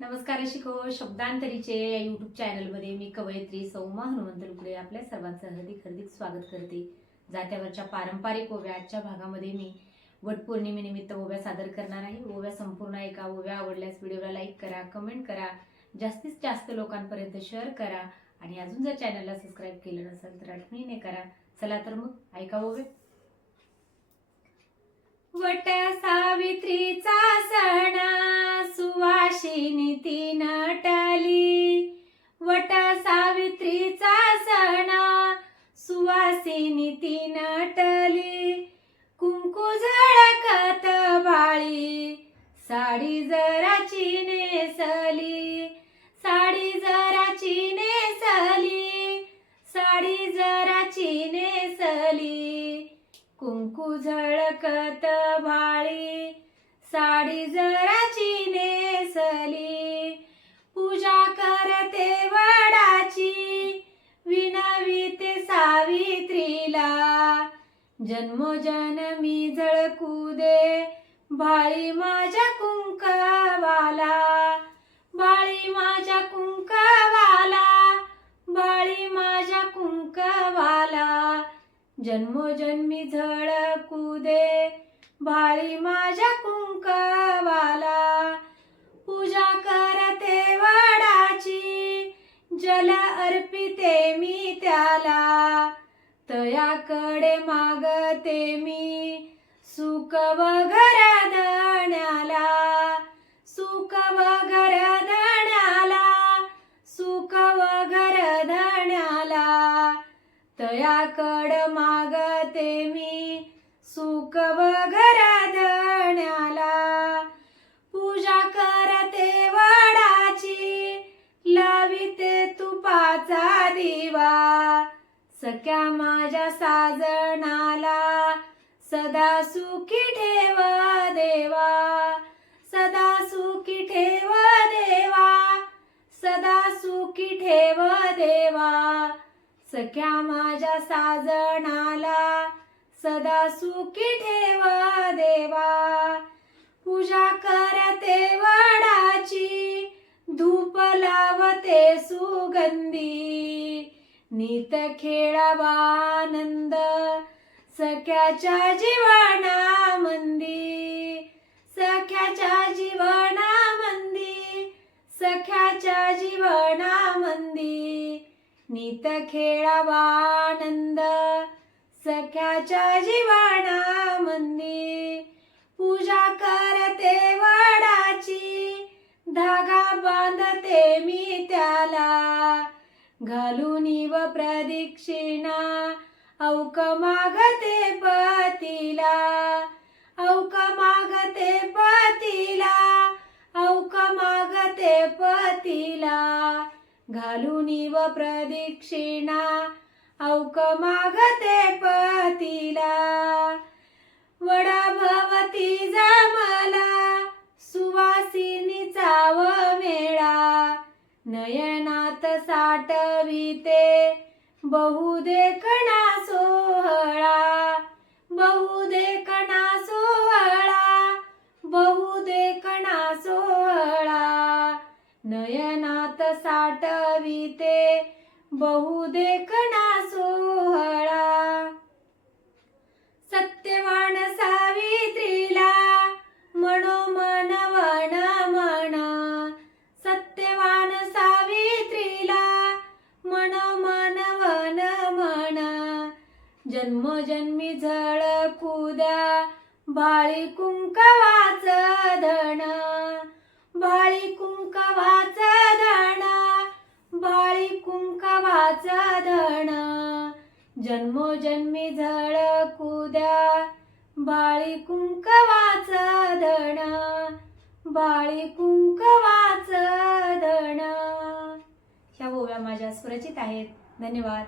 नमस्कार शिको शब्दांतरीचे या युट्यूब चॅनलमध्ये मी कवयित्री सौमा हनुमंत लुकडे आपल्या सर्वांचं हार्दिक हार्दिक स्वागत करते. जात्यावरच्या पारंपरिक ओव्या आजच्या भागामध्ये मी वटपौर्णिमेनिमित्त ओव्या सादर करणार आहे. ओव्या संपूर्ण ऐका ओव्या आवडल्यास व्हिडिओला लाईक करा कमेंट करा जास्तीत जास्त लोकांपर्यंत शेअर करा आणि अजून जर चॅनलला सबस्क्राईब केलं नसेल तर आठवणीने करा. चला तर मग ऐका ओव्या. वट सुवासिनी ती नटली कुंकू झळकत बाळी. साडी जराची नेसली साडी जराची नेसली साडी जराची नेसली. कुंकू झळकत जन्मोजन्मी झळकू दे. भाळी माझ्या कुंकवाला बाळी माझ्या कुंकवाला बाळी माझ्या कुंकवाला. जन्मोजन्मी झळकू दे. भाळी माझ्या कुंकवाला पूजा करते वडाची जल अर्पिते मी त्याला. तया कर मागते मी. सुख वगर धण्याला सुख वगर धण्याला सुख वगर धण्याला तयाकड मागते मी सुख वगर धण्याला पूजा करते वडाची लाविते तुपाचा दिवा. सख्या माझ्या साजणा सदा सुखी ठेव देवा. सदा सुखी ठेवा देवा. सदा सुखी ठेव देवा. सख्या माझ्या साजणाला सदा सुखी ठेव देवा. पूजा करते वडाची धूप लावते सुगंधी. नीत खेळावानंद सख्याच्या जीवना मंदी. सख्याच्या जीवना मंदी. सख्याच्या जीवना जीवनामंदी नीत खेळावानंद सख्याच्या जीवना मंदी. पूजा करते वडाची. धागा बांधते मी त्याला. घालून व प्रदीक्षित. औक मागते पतीला औक मागते पतीला औक मागते पतीला. घालून व प्रदक्षिणा औक मागते पतीला. वडा भवती जमला बहुदेखणा सोहळा बहुदेखणा सोहळा बहुदेखणा सोहळा. नयनात साठविते बहुदे कणा जन्मोजन्मी झळ द्या भाळी कुंकवाच धन भाळी कुंकवाच धन भाळी कुंकवाच धन जन्मोजन्मी झळ द्या बाळी कुंकवाच धन बाळी कुंकवाच धन ह्या ओव्या माझ्या स्वरचित आहेत. धन्यवाद.